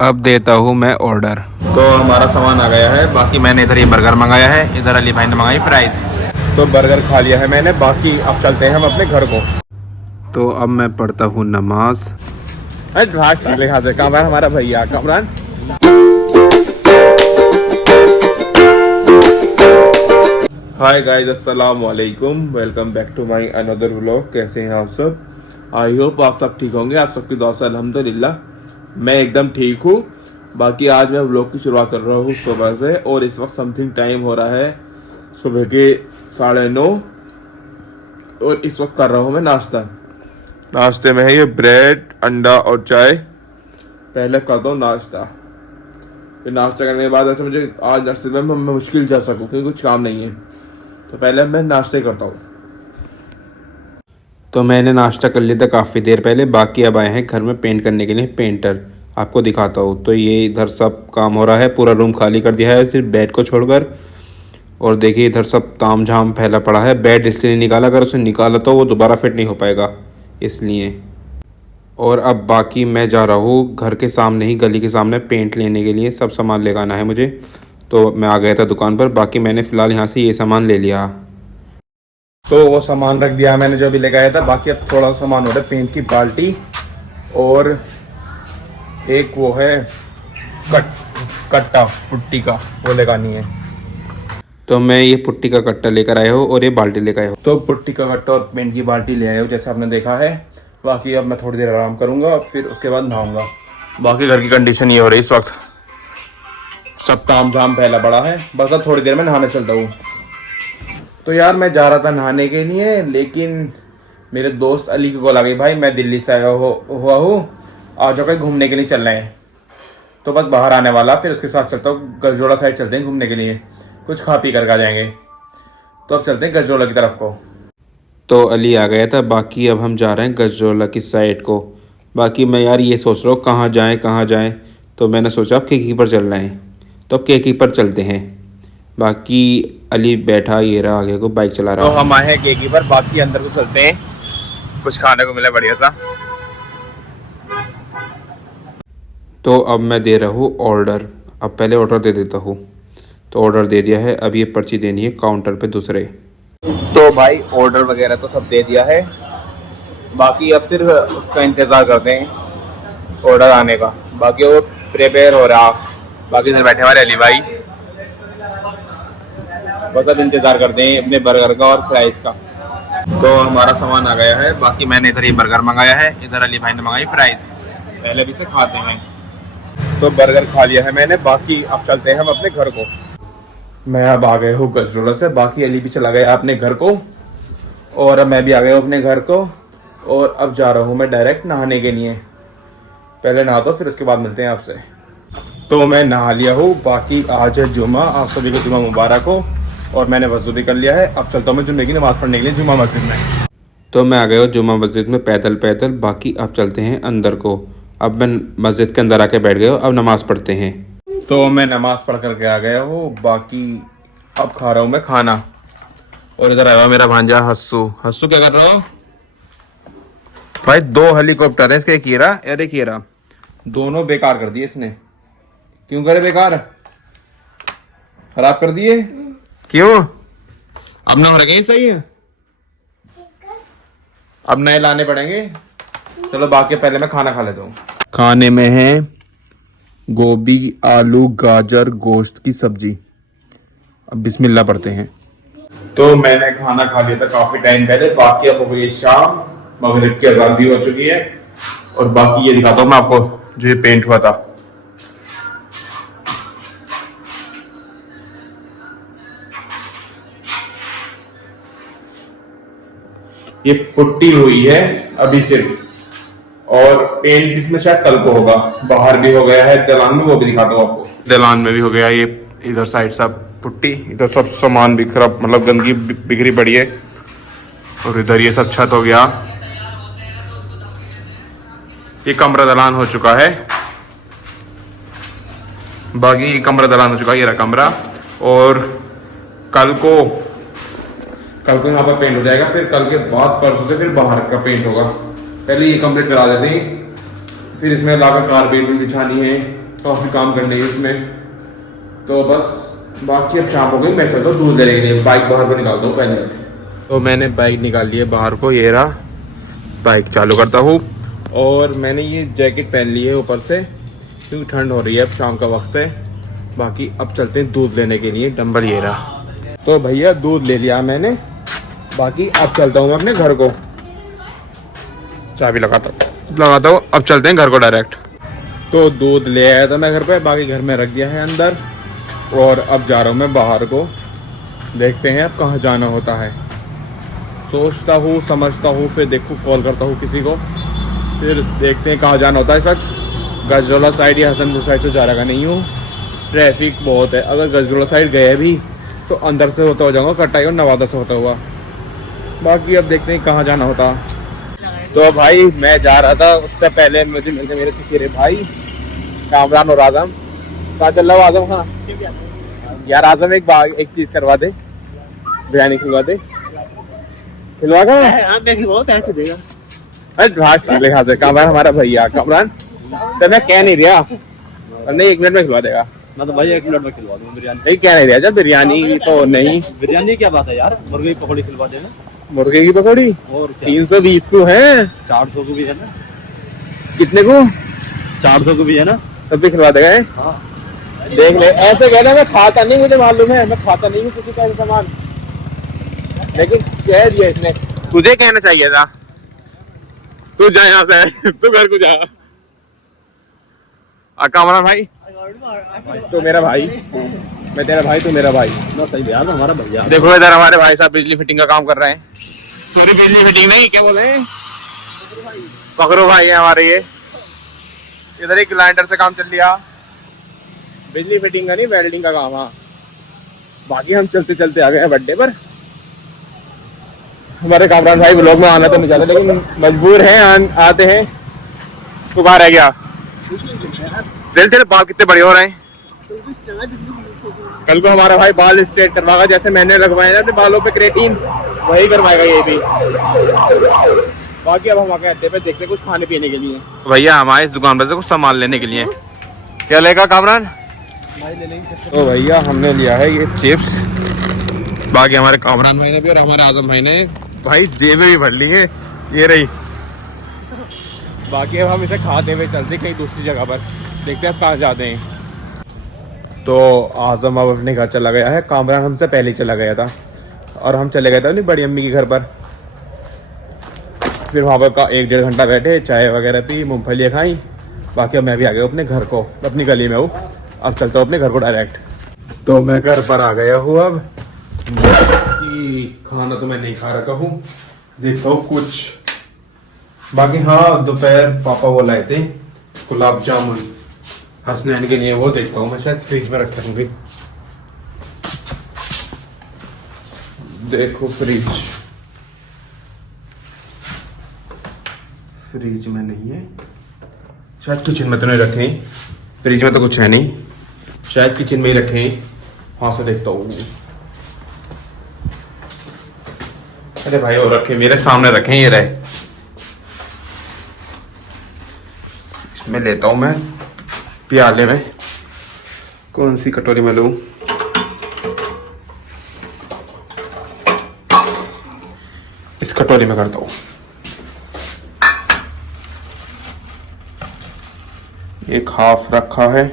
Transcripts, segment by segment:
अब देता हूँ मैं ऑर्डर। तो हमारा सामान आ गया है। बाकी मैंने इधर ये बर्गर मंगाया है, इधर अली भाई ने मंगाई फ्राइज। तो बर्गर खा लिया है मैंने, बाकी अब चलते हैं हम अपने घर को। तो अब मैं पढ़ता हूँ नमाज। कामरान हमारा भैया कामरान। हाय गाइस, अस्सलाम वालेकुम, welcome back to my another vlog. कैसे हैं आप सब? आई होप आप सब ठीक होंगे। आप सबकी दुआ से अल्हम्दुलिल्लाह मैं एकदम ठीक हूँ। बाकी आज मैं व्लॉग की शुरुआत कर रहा हूँ सुबह से, और इस वक्त समथिंग टाइम हो रहा है सुबह के 9:30, और इस वक्त कर रहा हूँ मैं नाश्ता। नाश्ते में है ये ब्रेड, अंडा और चाय। पहले करता हूँ नाश्ता, फिर नाश्ता करने के बाद ऐसे मुझे आज नाश्ते में मैं मुश्किल जा सकूँ क्योंकि कुछ काम नहीं है, तो पहले मैं नाश्ता ही करता हूँ। तो मैंने नाश्ता कर लिया था काफ़ी देर पहले। बाकी अब आए हैं घर में पेंट करने के लिए पेंटर। आपको दिखाता हूँ। तो ये इधर सब काम हो रहा है, पूरा रूम खाली कर दिया है सिर्फ बेड को छोड़कर। और देखिए इधर सब ताम झाम फैला पड़ा है। बेड इसलिए निकाला, अगर उसे निकाला तो वो दोबारा फिट नहीं हो पाएगा, इसलिए। और अब बाकी मैं जा रहा हूँ घर के सामने ही, गली के सामने पेंट लेने के लिए। सब सामान लेकर आना है मुझे। तो मैं आ गया था दुकान पर। बाकी मैंने फ़िलहाल यहाँ से ये सामान ले लिया। तो वो सामान रख दिया मैंने जो भी लेकर आया था। बाकी अब थोड़ा सामान हो रहा है, पेंट की बाल्टी और एक वो है कट्टा पुट्टी का, वो लगानी है। तो मैं ये पुट्टी का कट्टा लेकर आया हूँ और ये बाल्टी लेकर आया हूँ। तो पुट्टी का कट्टा और पेंट की बाल्टी ले आया हूँ जैसे आपने देखा है। बाकी अब मैं थोड़ी देर आराम करूँगा, फिर उसके बाद नहाऊंगा। बाकी घर की कंडीशन ये हो रही है इस वक्त, सब ताम झाम फैला पड़ा है। बस अब थोड़ी देर में नहाने चलता हूँ। तो यार मैं जा रहा था नहाने के लिए, लेकिन मेरे दोस्त अली की कॉल आ गई, भाई मैं दिल्ली से आया हुआ हूँ, आ जाओ कहीं घूमने के लिए चल रहे हैं। तो बस बाहर आने वाला, फिर उसके साथ चलता हूँ गजरोला साइड चलते हैं घूमने के लिए, कुछ खा पी कर आ जाएंगे। तो अब चलते हैं गजरोला की तरफ को। तो अली आ गया था। बाकी अब हम जा रहे हैं गजरोला की साइड को। बाकी मैं यार ये सोच रहा हूँ कहाँ जाएँ। तो मैंने सोचा अब केकी पर चल रहे हैं, तो अब केकी पर चलते हैं। बाकी अली बैठा, ये रहा आगे को बाइक चला रहा। तो हम आए हैं केकी पर। बाकी अंदर को चलते हैं, कुछ खाने को मिला बढ़िया सा। तो अब मैं दे रहा हूँ ऑर्डर। अब पहले ऑर्डर दे देता हूँ। तो ऑर्डर दे दिया है, अब ये पर्ची देनी है काउंटर पे दूसरे। तो भाई ऑर्डर वगैरह तो सब दे दिया है। बाकी अब सिर्फ उसका इंतज़ार करते हैं ऑर्डर आने का। बाकी वो प्रिपेयर हो रहा। बाकी इधर बैठे हमारे अली भाई, बस अब इंतज़ार करते हैं अपने बर्गर का और फ्राइज़ का। तो हमारा सामान आ गया है। बाकी मैंने इधर ये बर्गर मंगाया है, इधर अली भाई ने मंगाई फ्राइज़। पहले भी से खाते हैं। तो बर्गर खा लिया है मैंने। बाकी अब चलते हैं हम अपने घर को। मैं अब आ गया हूँ गजरोला से। बाकी अली भी चला गया अपने घर को, और अब मैं भी आ गया हूँ अपने घर को। और अब जा रहा हूँ मैं डायरेक्ट नहाने के लिए। पहले नहा दो, फिर उसके बाद मिलते हैं आपसे। तो मैं नहा लिया हूँ। बाकी आज है जुमा, आप सभी को जुमा मुबारक हो। और मैंने वज़ू भी कर लिया है। अब चलता हूँ मैं जुम्मे की नमाज़ पढ़ने के लिए जुमा मस्जिद में। तो मैं आ गया हूँ जुमा मस्जिद में पैदल। बाकी अब चलते हैं अंदर को। अब मैं मस्जिद के अंदर आके बैठ गया हूँ, अब नमाज़ पढ़ते हैं। तो मैं नमाज़ पढ़ करके आ गया हूँ। बाकी अब खा रहा हूँ मैं खाना। और इधर आया मेरा भांजा हस्सू। हस्सू क्या कर रहा हो भाई? 2 हेलीकॉप्टर है इसके, एक ये रहा और एक ये रहा। दोनों बेकार कर दिए इसने। क्यों करे बेकार? खराब कर दिए क्यों? अब ना हो रखे सही है, अब नए लाने पड़ेंगे। चलो बाकी पहले मैं खाना खा लेता हूँ। खाने में है गोभी, आलू, गाजर, गोश्त की सब्जी। अब बिस्मिल्लाह पढ़ते हैं। तो मैंने खाना खा लिया था काफी टाइम पहले। बाकी अब हो गई शाम, मगरिब की अज़ान भी हो चुकी है। और बाकी ये दिखाता हूँ मैं आपको जो ये पेंट हुआ था। ये पुट्टी हुई है अभी सिर्फ, और पेंट इसमें शायद कल को होगा। बाहर भी हो गया है, दलान में, वो भी दिखाता हूँ आपको। दलान में भी हो गया ये, इधर साइड सब पुट्टी, इधर सब सामान बिखरा, मतलब गंदगी बिखरी पड़ी है। और इधर ये सब छत हो गया। ये कमरा दलान हो चुका है। बाकी कमरा दलान हो चुका है, ये रहा कमरा। और कल को यहाँ पर पेंट हो जाएगा। फिर कल के बाद परसों से फिर बाहर का पेंट होगा। पहले ये कंप्लीट करा देते हैं, फिर इसमें लाकर कारपेट भी बिछानी है, काफ़ी काम करने है इसमें। तो बस बाकी अब शाम हो गई, मैं चलता हूँ दूध लेने के लिए। बाइक बाहर को निकालता हूँ पहले। तो मैंने बाइक निकाल ली है बाहर को, ये रहा। बाइक चालू करता हूँ और मैंने ये जैकेट पहन ली है ऊपर से क्योंकि ठंड हो रही है, अब शाम का वक्त है। बाकी अब चलते हैं दूध लेने के लिए। डंबल ये रहा। तो भैया दूध ले लिया मैंने, बाकी अब चलता हूँ मैं अपने घर को। चाबी लगाता हूँ, अब चलते हैं घर को डायरेक्ट। तो दूध ले आया था मैं घर पे, बाकी घर में रख दिया है अंदर और अब जा रहा हूँ मैं बाहर को। देखते हैं अब कहाँ जाना होता है। सोचता हूँ, समझता हूँ, फिर देखूँ, कॉल करता हूँ किसी को, फिर देखते हैं कहाँ जाना होता है। सच गजरोला साइड या हसनपुर साइड से जा रहा नहीं हूँ, ट्रैफिक बहुत है। अगर गजरोला साइड गए भी तो अंदर से होता हो जाऊँगा कटाई और नवादा से होता हुआ। बाकी अब देखते हैं कहाँ जाना होता। तो भाई मैं जा रहा था, उससे पहले मुझे मिलते मेरे सिकेरे भाई कामरान और आजम। कहाँ चल रहा हो आजम? हाँ यार आजम, एक चीज़ करवा दे, बिरयानी खिलवा दे। खिलवा का अरे कामरान हमारा भैया कामरान, तो मैं कह नहीं रहा, नहीं 1 मिनट में खिलवा देगा। मैं तो भाई 1 मिनट में खिलवा दूँ बिरयानी। नहीं कह नहीं रहा जब बिरयानी तो नहीं, बिरयानी क्या बात है यार, मुर्गे की पकौड़ी खिलवा देना। मुर्गे की पकौड़ी और 320 को है, 400 को भी है ना। कितने को? 400 को भी है ना, तब भी खिलवा देगा। हाँ देख ले, ऐसे कहना मैं खाता नहीं, मुझे मालूम है मैं खाता नहीं हूँ किसी का सामान, लेकिन कह दिया इसने। तुझे कहना चाहिए था, तू जा यहाँ से, तू घर को जा। कामरान भाई तो मेरा भाई, मैं तेरा भाई, तू मेरा भाई ना। सही यार हमारा भैया। देखो इधर हमारे भाई साहब बिजली फिटिंग का काम कर रहे हैं। सॉरी बिजली फिटिंग नहीं, क्या बोले, पकड़ो भाई है हमारे। ये इधर एक ग्राइंडर से काम चल लिया, बिजली फिटिंग का नहीं, वेल्डिंग का काम। हाँ बाकी हम चलते चलते आ गए हैं बर्थडे पर। हमारे कामरान भाई ब्लॉग में आना तो नहीं चाहते, लेकिन मजबूर हैं, आते हैं। तो कहाँ रह गया? तेरे बाल कितने बड़े हो रहे हैं। कल को हमारा भाई बाल स्ट्रेट करवाएगा, जैसे मैंने लगवाए ना अपने बालों पे क्रेटीन, वही करवाएगा ये भी। बाकी अब हम आगे अड्डे पे देखते हैं कुछ खाने पीने के लिए। भैया हमारे इस दुकान पर से कुछ सामान लेने के लिए। क्या लेगा कामरान? तो भैया हमने लिया है ये चिप्स, बाकी हमारे कामरान भाई ने भी और हमारे आजम भाई ने भाई जेबें भी भर ली है, ये रही। बाकी अब हम इसे खाते हुए चलते कहीं दूसरी जगह पर, देखते हैं अब कहाँ जाते हैं। तो आजम अब अपने घर चला गया है, कामरान हमसे पहले ही चला गया था और हम चले गए थे अपनी बड़ी अम्मी के घर पर। फिर वहाँ पर 1-1.5 घंटा बैठे, चाय वगैरह पी, मूँगफलियाँ खाई। बाकी अब मैं भी आ गया अपने घर को, अपनी गली में हूँ। अब चलता हूँ अपने घर को डायरेक्ट। तो मैं घर पर आ गया हूँ। अब खाना तो मैं नहीं खा रखा हूँ, देखता हूँ कुछ। बाकी हाँ दोपहर पापा वो लाए थे गुलाब जामुन हसनैन के लिए, वो देखता हूँ मैं, शायद फ्रिज में रखे होंगे। देखो फ्रिज में नहीं है, शायद किचन में तो नहीं रखे, फ्रिज में तो कुछ है नहीं, शायद किचन में ही रखे। वहां से देखता हूँ। अरे भाई वो रखे, मेरे सामने रखे, ये रहे। इसमें लेता हूँ मैं प्याले में, कौन सी कटोरी में लूँ? इस कटोरी में करता हूँ। एक हाफ रखा है,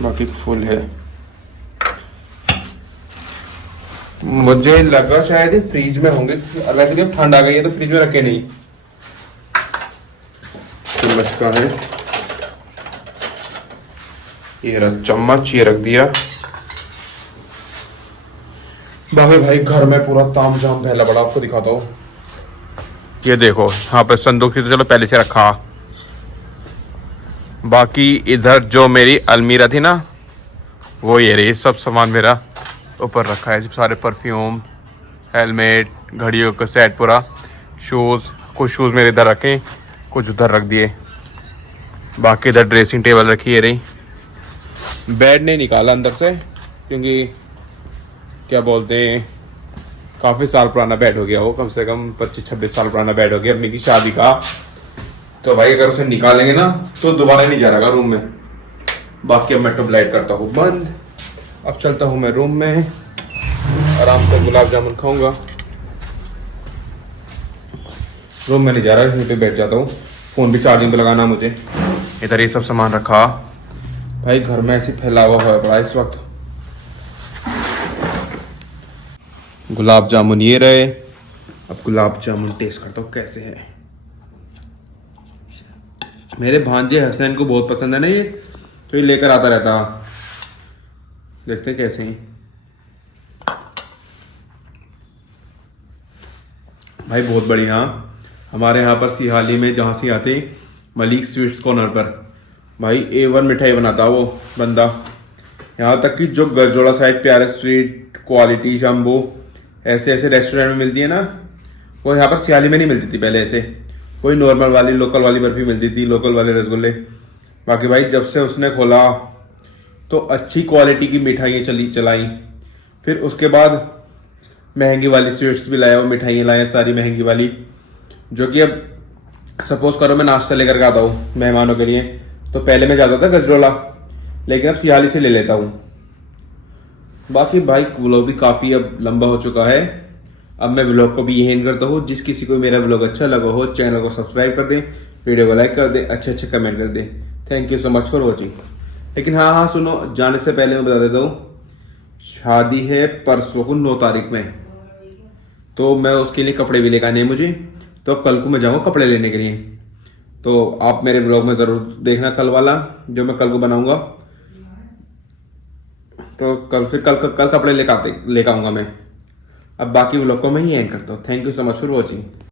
बाकी फुल है। मुझे लगा शायद ये फ्रीज में होंगे, वैसे भी अब ठंड आ गई है तो फ्रीज में रखे नहीं। चम्मच का है, ये रहा चम्मच, ये रख दिया। बाकी भाई घर में पूरा तामझाम फैला पड़ा, आपको दिखाता हूँ। ये देखो यहाँ पर संदूक तो चलो पहले से रखा, बाकी इधर जो मेरी अलमीरा थी ना, वो ये रही, सब सामान मेरा ऊपर रखा है। सारे परफ्यूम, हेलमेट, घड़ियों का सेट पूरा, शूज़, कुछ शूज़ मेरे इधर रखे, कुछ उधर रख दिए। बाकी इधर ड्रेसिंग टेबल रखी है रही। बेड नहीं निकाला अंदर से क्योंकि क्या बोलते हैं, काफ़ी साल पुराना बेड हो गया वो, कम से कम 25-26 साल पुराना बेड हो गया। अम्मी की शादी का तो भाई अगर उसे निकालेंगे ना तो दोबारा नहीं जा रहा रूम में। बाकी अब मैं ट्यूबलाइट करता हूँ बंद। अब चलता हूँ मैं रूम में, आराम से गुलाब जामुन खाऊंगा। रूम में नहीं जा रहा, यहीं पे बैठ जाता हूँ। फोन भी चार्जिंग पे लगाना मुझे। इधर ये सब सामान रखा भाई, घर में ऐसे फैला हुआ है बड़ा इस वक्त। गुलाब जामुन ये रहे। अब गुलाब जामुन टेस्ट करता हूँ कैसे है। मेरे भांजे हसनैन को बहुत पसंद है ना ये, तो ये लेकर आता रहता। देखते हैं कैसे हैं भाई, बहुत बढ़िया। हमारे यहाँ पर सिहाली में जहाँ से आते मलिक स्वीट्स कॉर्नर पर भाई A1 मिठाई बनाता वो बंदा। यहाँ तक कि जो गरजोड़ा साइड प्यारे स्वीट क्वालिटी शंभू ऐसे ऐसे रेस्टोरेंट में मिलती है ना, वो यहाँ पर सिहाली में नहीं मिलती थी पहले। ऐसे कोई नॉर्मल वाली लोकल वाली बर्फी मिलती थी, लोकल वाले रसगुल्ले। बाकी भाई जब से उसने खोला तो अच्छी क्वालिटी की मिठाइयाँ चलाई। फिर उसके बाद महंगी वाली स्वीट्स भी लाया, वो मिठाइयाँ लाए सारी महंगी वाली, जो कि अब सपोज करो मैं नाश्ता लेकर के आता हूँ मेहमानों के लिए, तो पहले मैं जाता था गजरोला, लेकिन अब सिहाली से ले लेता हूँ। बाकी भाई व्लॉग भी काफ़ी अब लंबा हो चुका है। अब मैं व्लॉग को भी यही करता हूँ। जिस किसी को मेरा व्लॉग अच्छा लगा हो, चैनल को सब्सक्राइब कर दें, वीडियो को लाइक कर दें, अच्छे अच्छे कमेंट कर दें। Thank you so much for watching. लेकिन हाँ सुनो, जाने से पहले मैं बता देता हूँ, शादी है परसों को 9 तारीख में, तो मैं उसके लिए कपड़े भी लेकर आने हैं मुझे। तो कल को मैं जाऊँगा कपड़े लेने के लिए, तो आप मेरे ब्लॉग में ज़रूर देखना कल वाला जो मैं कल को बनाऊंगा। तो कल कपड़े लेकर आऊँगा मैं। अब बाकी ब्लॉग को मैं ही एंड करता हूँ। Thank you so much for watching.